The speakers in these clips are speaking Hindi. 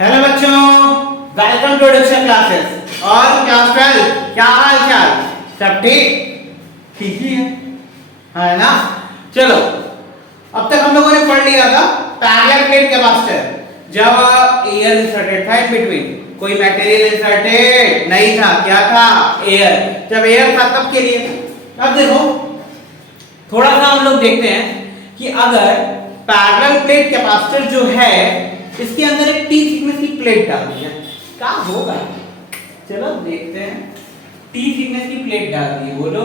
हेलो बच्चों, वेलकम टू डिक्शन क्लासेस। और क्लास 12 क्या हाल चाल? सब ठीक ही है ना? चलो, अब तक हम लोगों ने पढ़ लिया था पैरेलल प्लेट कैपेसिटर। जब एयर इंसर्टेड था इन बिटवीन, कोई मटेरियल इंसर्टेड नहीं था। क्या था? एयर। जब एयर था तब के लिए। अब देखो, थोड़ा सा हम लोग देखते हैं कि अगर पैरेलल प्लेट कैपेसिटर जो है, इसके अंदर एक टी थिकनेस की प्लेट डाल दी है, क्या होगा? चलो देखते हैं। टी थिकनेस की प्लेट डाल दी है, बोलो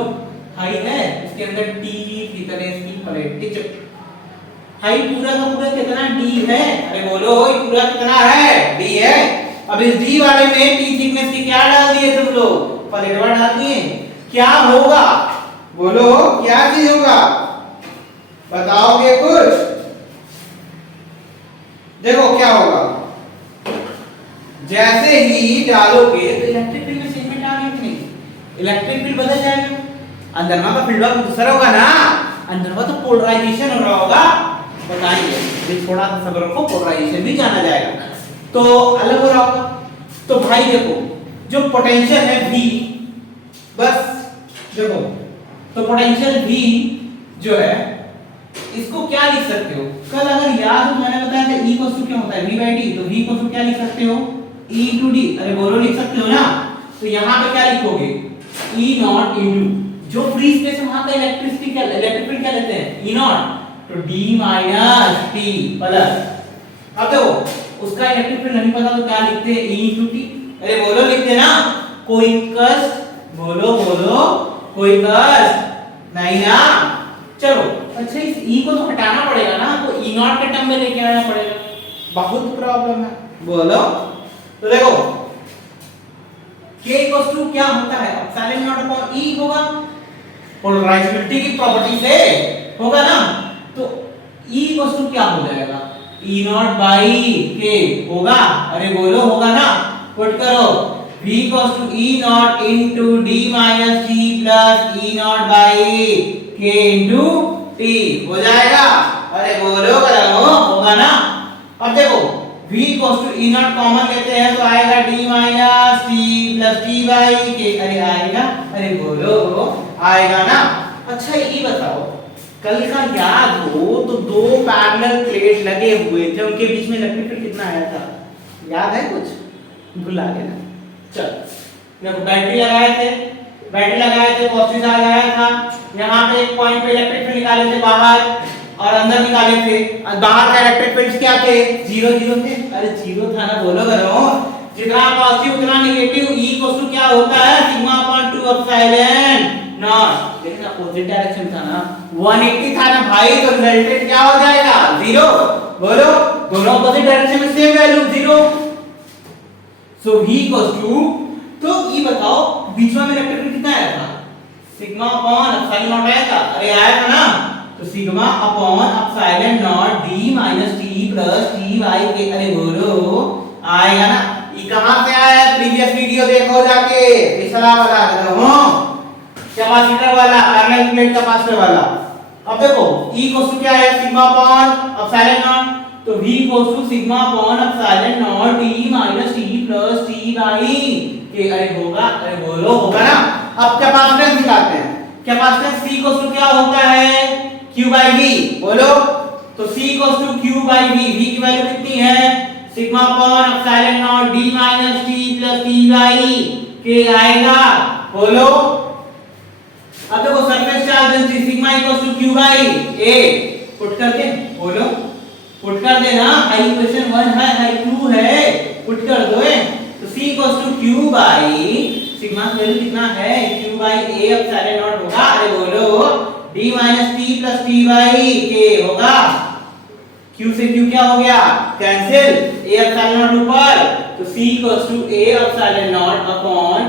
हाई है, इसके अंदर टी थिकनेस की प्लेट। ठीक, हाई पूरा का पूरा कितना डी है? अरे बोलो पूरा कितना है? डी है। अब इस डी वाले में टी थिकनेस की क्या डाल दिए तुम लोग? प्लेटवा डाल दिए। क्या होगा? बोलो क्या चीज होगा? बताओगे कुछ? देखो क्या होगा, जैसे ही डालोगे तो इलेक्ट्रिक फील्ड में चेंजमेंट आ गई कि नहीं? इलेक्ट्रिक फील्ड बदल जाएगा। अंदर में फील्ड का दूसरा होगा ना, अंदर में तो पोलराइजेशन हो रहा होगा। बताइए, ये थोड़ा सा सब्र रखो, पोलराइजेशन भी जाना जाएगा तो अलग हो रहा होगा। तो भाई देखो, जो पोटेंशियल है V, बस देखो, तो पोटेंशियल V जो है, इसको क्या लिख सकते हो? कल अगर याद हो, मैंने बताया था E इक्वल टू क्या होता है? V by D. तो V इक्वल टू क्या लिख सकते हो? E टू डी। अरे बोलो, लिख सकते हो ना? तो यहाँ पे क्या लिखोगे? E नॉट इनटू जो फ्री स्पेस है वहां का इलेक्ट्रिसिटी क्या, इलेक्ट्रिक फील्ड क्या लेते हैं? E not. तो D माइनस T प्लस, अब देखो उसका इलेक्ट्रिक फील्ड नहीं पता तो क्या लिखते हैं? E to T। अरे बोलो, लिखते ना? कोई कष्ट? बोलो बोलो, कोई कष्ट नहीं ना? चलो अच्छा, इस E को तो हटाना पड़ेगा ना, तो E नॉट के टर्म में लेके आना पड़ेगा। बहुत प्रॉब्लम है, बोलो। तो देखो K इक्वल्स टू क्या होता है? एप्सिलॉन नॉट अपॉन E होगा, पोलराइजेबिलिटी की प्रॉपर्टी से होगा ना। तो E इक्वल्स टू क्या हो जाएगा? E नॉट बाई K होगा। अरे बोलो होगा ना? पुट करो, V equals to E not into D minus T plus E not by K into T हो जाएगा। अरे बोलो करो, होगा ना? अब देखो V equals to E not common लेते हैं तो आएगा D minus T plus T by K। अरे आएगा? अरे बोलो आएगा ना? अच्छा ये बताओ, कल का याद हो तो दो पैरेलल प्लेट लगे हुए थे, उनके बीच में इलेक्ट्रिक फील्ड कितना आया था? याद है कुछ? भुला देना। चल देखो, बैटरी लगाए थे, पॉजिटिव चार्ज आया था। यहाँ पे एक पॉइंट पे इलेक्ट्रिक फील्ड निकाले थे बाहर और अंदर निकाले थे। बाहर का इलेक्ट्रिक फील्ड क्या थे? 0 0 थे। अरे 0 था ना? बोलो करो, जितना पॉजिटिव उतना नेगेटिव। E इक्वल टू क्या होता है? Sigma upon 2 epsilon not. लेकिन अपोजिट डायरेक्शन था ना, 180 था ना भाई, तो रिजल्टेंट क्या हो जाएगा? 0। बोलो, दोनों अपोजिट डायरेक्शन में same value 0। So V equal to, तो ये बताओ बीच में इलेक्ट्रिक फील्ड कितना आया था? सिग्मा अपॉन एप्सिलॉन नॉट आया था। अरे आया था ना? तो sigma upon epsilon not D minus T plus T by K। अरे बोलो आएगा ना? ये कहां से आया? प्रीवियस वीडियो देखो जाके, पिछला वाला देखो, कैपेसिटर वाला, पैरेलल प्लेट कैपेसिटर वाला। अब देखो E इक्वल टू क्या है? Sigma upon epsilon not. तो V equal to sigma upon epsilon not D minus T plus T by K। अरे होगा? अरे बोलो होगा ना? अब कैपेसिटेंस निकालते हैं। कैपेसिटेंस C इक्वल टू क्या होता है? Q by V। बोलो, तो C equal to Q by V। V की वैल्यू कितनी है? Sigma upon epsilon not D minus T plus T by K आएगा। बोलो, अब देखो surface charge density sigma equal to Q by A। Put कर दे, बोलो पुट कर देना। हाई इक्वेशन 1 है, हाई 2 है, पुट कर दो। तो C equal to Q by, sigma की वैल्यू कितना है? Q by A epsilon not होगा। अरे बोलो, D minus T plus T by K होगा। Q से Q क्या हो गया? कैंसिल। A एप्सिलॉन नॉट ऊपर, तो C equal to A epsilon not upon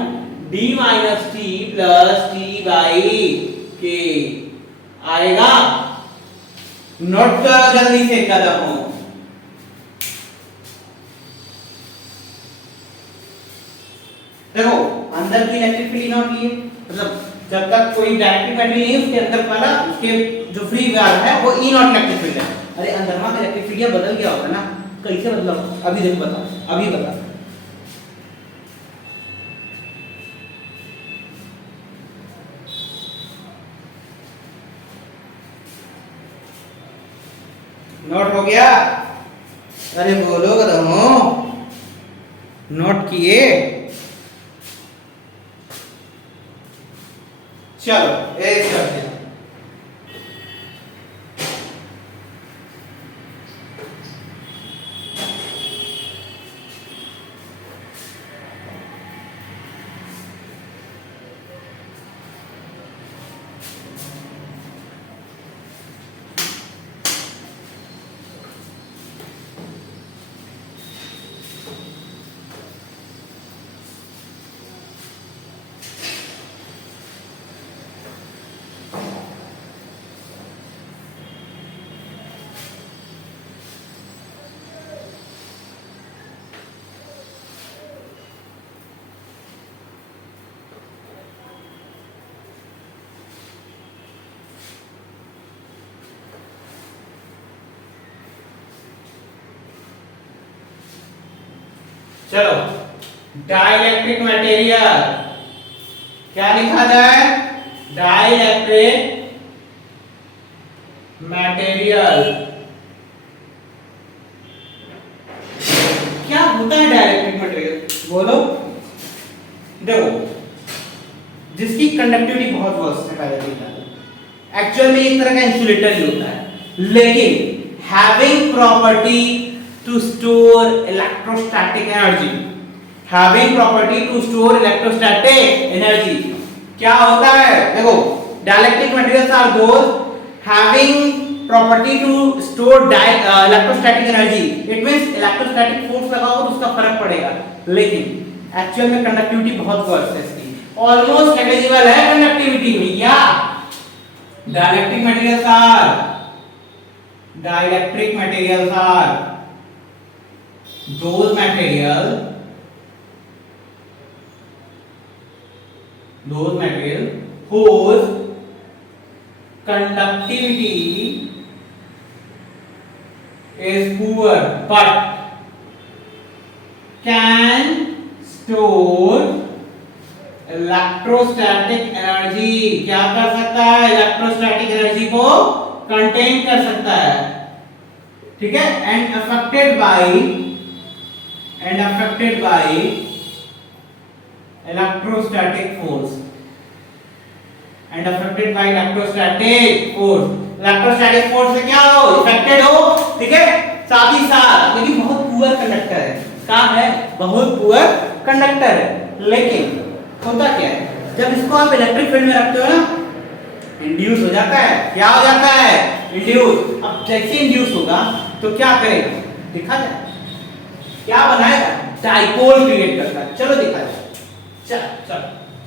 D minus T plus T by K आएगा। नोट करो जल्दी से कदम। देखो अंदर की इलेक्ट्रिक फील्ड नॉट लिए, मतलब जब तक कोई डायरेक्टिव बैटरी नहीं उसके अंदर वाला, उसके जो फ्री वाला है वो E नॉट इलेक्ट्रिक फील्ड है। अरे अंदर में इलेक्ट्रिक फील्ड बदल गया होगा ना, कैसे मतलब अभी देख बता, अभी बता। नोट हो गया? अरे बोलो करो, नोट किए? चलो एक करते हैं। चलो डाइलेक्ट्रिक मटेरियल क्या लिखा जाए? डाइलेक्ट्रिक मटेरियल क्या होता है? डाइलेक्ट्रिक मटेरियल बोलो। देखो, जिसकी कंडक्टिविटी बहुत वर्सेटाइल है, एक्चुअल में एक तरह का इंसुलेटर ही होता है, लेकिन having property to store electrostatic energy, having property to store electrostatic energy क्या होता है? देखो, dielectric materials are those having property to store electrostatic energy. It means electrostatic force लगाओ तो उसका फर्क पड़ेगा, लेकिन एक्चुअल में कंडक्टिविटी बहुत वर्स है इसकी, ऑलमोस्ट नेग्लिजिबल है कंडक्टिविटी भैया। dielectric materials are those material whose conductivity is poor but can store electrostatic energy. क्या कर सकता है? इलेक्ट्रोस्टैटिक एनर्जी को कंटेन कर सकता है, ठीक है। And affected by electrostatic force, electrostatic force से क्या हो? इफेक्टेड हो, ठीक है। साथ ही साथ लेकिन बहुत पुअर कंडक्टर है, क्या है? बहुत पुअर कंडक्टर है। लेकिन होता क्या है, जब इसको आप इलेक्ट्रिक फील्ड में रखते हो ना, इंड्यूस हो जाता है। क्या हो जाता है? इंड्यूस। अब जैसे इंड्यूस होगा तो क्या करेगा? देखा जाए क्या बनाएगा? डाइपोल क्रिएट करता है। चलो देखा जाए, चल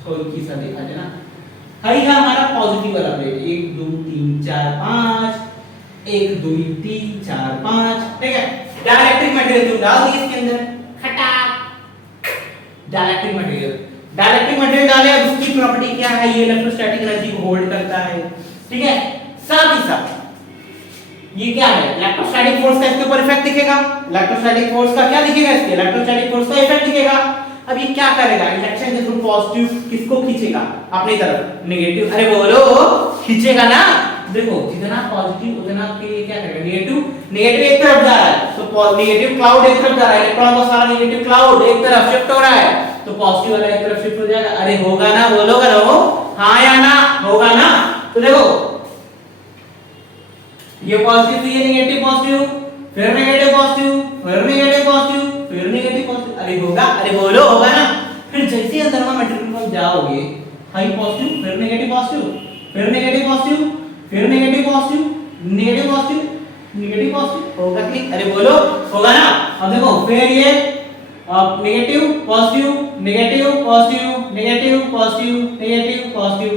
थोड़ी सा देखा जाए ना। है हमारा पॉजिटिव वाला प्लेट, 1 2 3 4 5, 1 2 3 4 5, ठीक है। डाइलेक्ट्रिक मटेरियल तुम डाल दिए इसके अंदर, खटाक डाइलेक्ट्रिक मटेरियल डाले। अब इसकी प्रॉपर्टी क्या है? ये इलेक्ट्रोस्टैटिक एनर्जी को होल्ड करता है, ठीक है। साथ ही साथ ये क्या है? इलेक्ट्रोस्टैटिक फोर्स का इसके ऊपर इफेक्ट दिखेगा। इलेक्ट्रोस्टैटिक फोर्स का क्या दिखेगा? इसके इलेक्ट्रोस्टैटिक फोर्स का इफेक्ट दिखेगा। अब ये क्या करेगा? इंडक्शन के थ्रू पॉजिटिव किसको खींचेगा? अपनी तरफ। नेगेटिव, अरे बोलो, खींचेगा ना। देखो, जितना पॉजिटिव उतना के क्या करेगा? नेगेटिव एक तरफ जा रहा है तो नेगेटिव क्लाउड एक तरफ जा रहा है, इलेक्ट्रॉन का सारा नेगेटिव क्लाउड एक तरफ शिफ्ट हो रहा है, तो पॉजिटिव वाला एक तरफ शिफ्ट हो जाएगा। अरे होगा ना, बोलोगा ना? हाँ या ना? होगा ना। तो देखो, ये पॉजिटिव तो ये नेगेटिव पॉजिटिव, फिर नेगेटिव पॉजिटिव, फिर नेगेटिव पॉजिटिव, फिर नेगेटिव पॉजिटिव। अरे होगा? अरे बोलो, होगा ना। फिर जैसे ही थर्मामीटर में जाओगे, हाई पॉजिटिव, फिर नेगेटिव पॉजिटिव, फिर नेगेटिव पॉजिटिव, फिर negative positive, negative positive, negative positive, होगा कि नहीं? अरे बोलो, होगा ना। अब देखो, फिर ये negative positive, negative positive, negative positive, negative positive,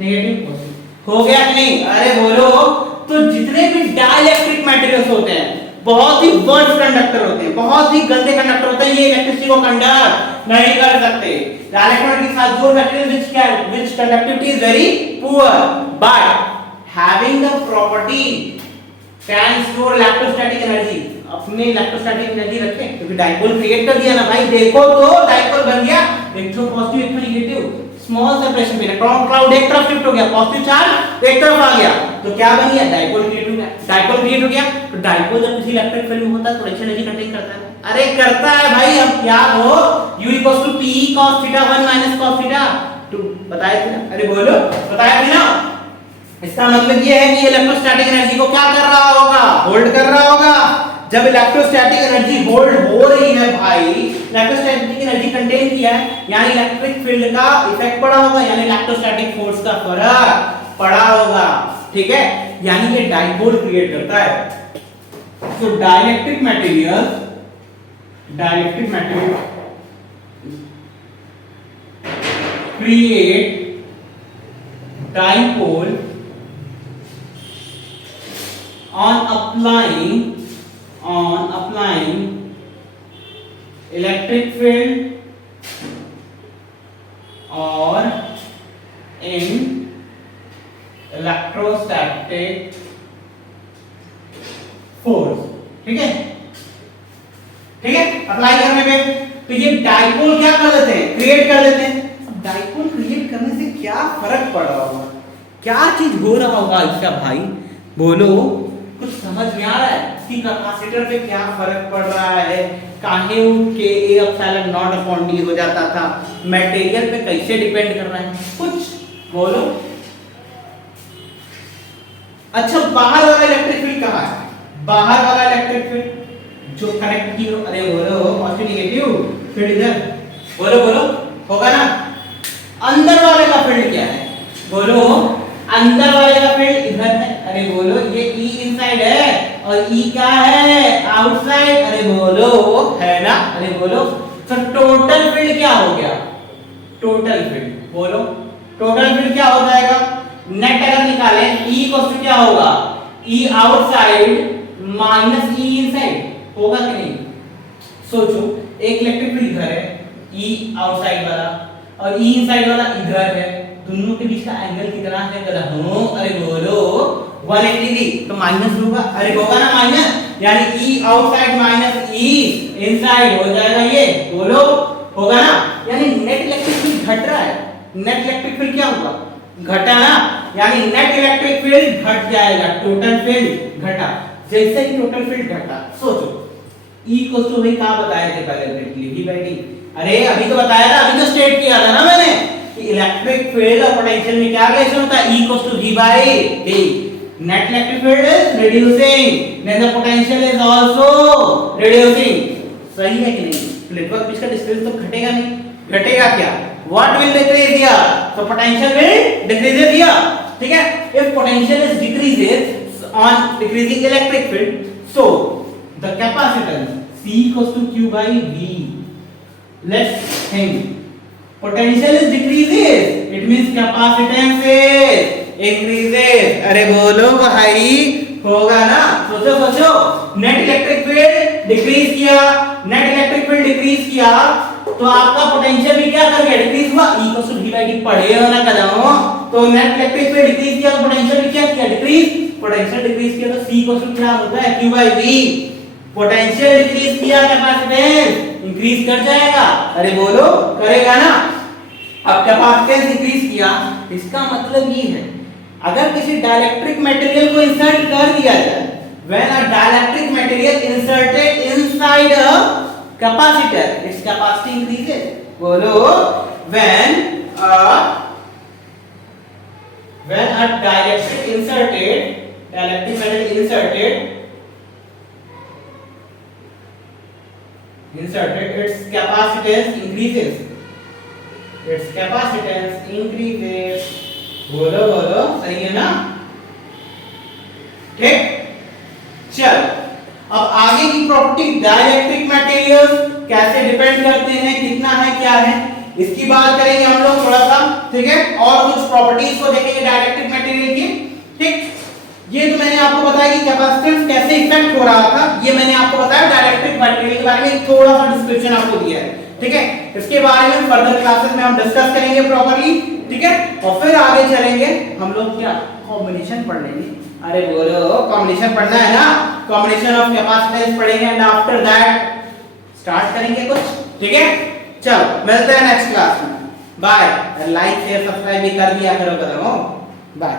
negative positive, हो गया कि नहीं? अरे बोलो। तो जितने भी डाइलेक्ट्रिक मटेरियल्स होते हैं, बहुत ही वर्स्ट कंडक्टर होते हैं, बहुत ही गंदे कंडक्टर होते हैं, ये इलेक्ट्रिसिटी को कंडक्ट नहीं कर सकते। डाइलेक्ट्रिक के साथ जो material which conductivity is very poor but having the property can store electrostatic energy, अपने इलेक्ट्रोस्टैटिक एनर्जी रखें, क्योंकि डाइपोल क्रिएट कर दिया ना भाई, देखो तो डाइपोल बन गया, एक तो पॉजिटिव एक तो नेगेटिव, स्मॉल सेपरेशन पे इलेक्ट्रॉन क्लाउड एक तरफ शिफ्ट हो गया, पॉजिटिव चार्ज एक तरफ आ गया, तो क्या बन गया, डाइपोल क्रिएट हो गया। डाइपोल क्रिएट हो गया तो डाइपोल जब किसी इलेक्ट्रिक फील्ड में होता है पोटेंशियल एनर्जी कंटेन करता है, अरे करता है भाई, अब क्या हो, u = p cos theta 1 - cos theta 2, बताया था ना, अरे बोलो, बताया था ना। इसका मतलब ये है कि इलेक्ट्रोस्टैटिक एनर्जी को क्या कर रहा होगा, होल्ड कर रहा होगा। जब इलेक्ट्रोस्टैटिक एनर्जी होल्ड हो रही है भाई, इलेक्ट्रोस्टैटिक एनर्जी कंटेन किया है, यानी इलेक्ट्रिक फील्ड का इफेक्ट पड़ा होगा, यानी इलेक्ट्रोस्टैटिक फोर्स का फर्क पड़ा होगा, ठीक है, यानी ये डाइपोल क्रिएट करता है। तो dielectric material create dipole on applying electric field or in electrostatic force, ठीक है, ठीक है, अप्लाई करने पे तो ये डाइपोल क्या कर देते हैं, क्रिएट कर देते हैं। अब डाइपोल क्रिएट करने से क्या फर्क पड़ रहा होगा, क्या चीज हो रहा होगा इसका भाई, बोलो, कुछ समझ में आ रहा है, कि कैपेसिटर पे क्या फर्क पड़ रहा है, काहे के A epsilon not upon D हो जाता था, मटेरियल पे कैसे डिपेंड कर रहा है, कुछ बोलो। अच्छा, बाहर वाला इलेक्ट्रिक फील्ड कहां है, बाहर वाला इलेक्ट्रिक फील्ड जो कनेक्ट की हो, अरे बोलो, पॉजिटिव नेगेटिव फील्ड इधर, बोलो बोलो, होगा ना। अंदर वाले का फील्ड क्या है, बोलो, अंदर वाले का फील्ड इधर है, अरे बोलो, ये E इनसाइड है और E क्या है, आउटसाइड, अरे बोलो, है ना, अरे बोलो। तो टोटल फील्ड क्या हो गया, टोटल फील्ड, बोलो, टोटल फील्ड क्या हो जाएगा, नेट अगर निकालें E को क्या होगा, E outside minus E inside, होगा कि नहीं, सोचो, एक इलेक्ट्रिक फील्ड इधर है, E आउटसाइड वाला, और E इनसाइड वाला इधर है, दोनों के बीच का एंगल कितना है, अरे बोलो 180 डिग्री, तो माइनस होगा, अरे होगा ना माइनस, यानी E outside minus E inside हो जाएगा, ये बोलो, होगा ना, यानी नेट इलेक्ट्रिक फील्ड घट रहा है, नेट इलेक्ट्रिक फील्ड क्या होगा, घटा ना, यानी नेट इलेक्ट्रिक फील्ड घट जाएगा, टोटल फील्ड घटा, जैसे ही टोटल फील्ड घटा, सोचो E को तो भाई क्या बताए थे पहले, V/D, अरे अभी तो बताया था, अभी तो स्टेट किया था ना मैंने कि इलेक्ट्रिक फील्ड और पोटेंशियल में क्या रिलेशन होता है, E = V/D, net electric field is reducing, then the potential is also reducing, सही है कि नहीं, नेटवर्क बीच का डिस्टेंस तो घटेगा नहीं, घटेगा क्या, what will decrease here, so potential will decrease here, ठीक है, if potential is decreases on decreasing electric field, so the capacitance C = Q/V, let's think, potential is decreases, it means capacitance is increases, अरे बोलो भाई, होगा ना, सोचो सोचो, नेट इलेक्ट्रिक फील्ड डिक्रीज किया, नेट इलेक्ट्रिक फील्ड डिक्रीज किया, तो आपका पोटेंशियल भी क्या कर गया, डिक्रीज हुआ, E = V/D पढ़े हो ना कदमों, तो नेट इलेक्ट्रिक फील्ड डिक्रीज किया तो पोटेंशियल भी क्या किया, डिक्रीज, पोटेंशियल डिक्रीज किया तो C = क्या होता है, Q/V, पोटेंशियल डिक्रीज किया, कैपेसिटेंस इंक्रीज कर जाएगा, अरे बोलो, करेगा ना। अब कैपेसिटेंस इंक्रीज किया, इसका मतलब ये है, अगर किसी डाइलेक्ट्रिक मटेरियल को इंसर्ट कर दिया जाए, when a dielectric material inserted inside a capacitor, its capacity increases, बोलो, when a dielectric material inserted, its capacitance increases, बोलो बोलो, सही है ना, ठीक। चल, अब आगे की प्रॉपर्टी, डाइलेक्ट्रिक मटेरियल्स कैसे डिपेंड करते हैं, कितना है, क्या है, इसकी बात करेंगे हम लोग थोड़ा सा, ठीक है, और कुछ प्रॉपर्टीज को देखेंगे डाइलेक्ट्रिक मटेरियल की, ठीक। ये तो मैंने आपको बताया कि कैपेसिटेंस कैसे इफेक्ट हो रहा था, ये मैंने आपको बताया, डाइलेक्ट्रिक मटेरियल के बारे में थोड़ा सा डिस्क्रिप्शन आपको दिया है, ठीक है, इसके बारे में फर्दर क्लासेस में हम डिस्कस करेंगे प्रॉपर्ली, ठीक है, और फिर आगे चलेंगे हम लोग क्या, कॉम्बिनेशन पढ़ लेंगे, अरे बोलो, कॉम्बिनेशन पढ़ना है ना, कॉम्बिनेशन ऑफ कैपेसिटेंस पढ़ेंगे एंड आफ्टर दैट स्टार्ट करेंगे कुछ, ठीक है। चलो मिलते हैं नेक्स्ट क्लास में, बाय। लाइक शेयर सब्सक्राइब भी कर दिया करो, बाय।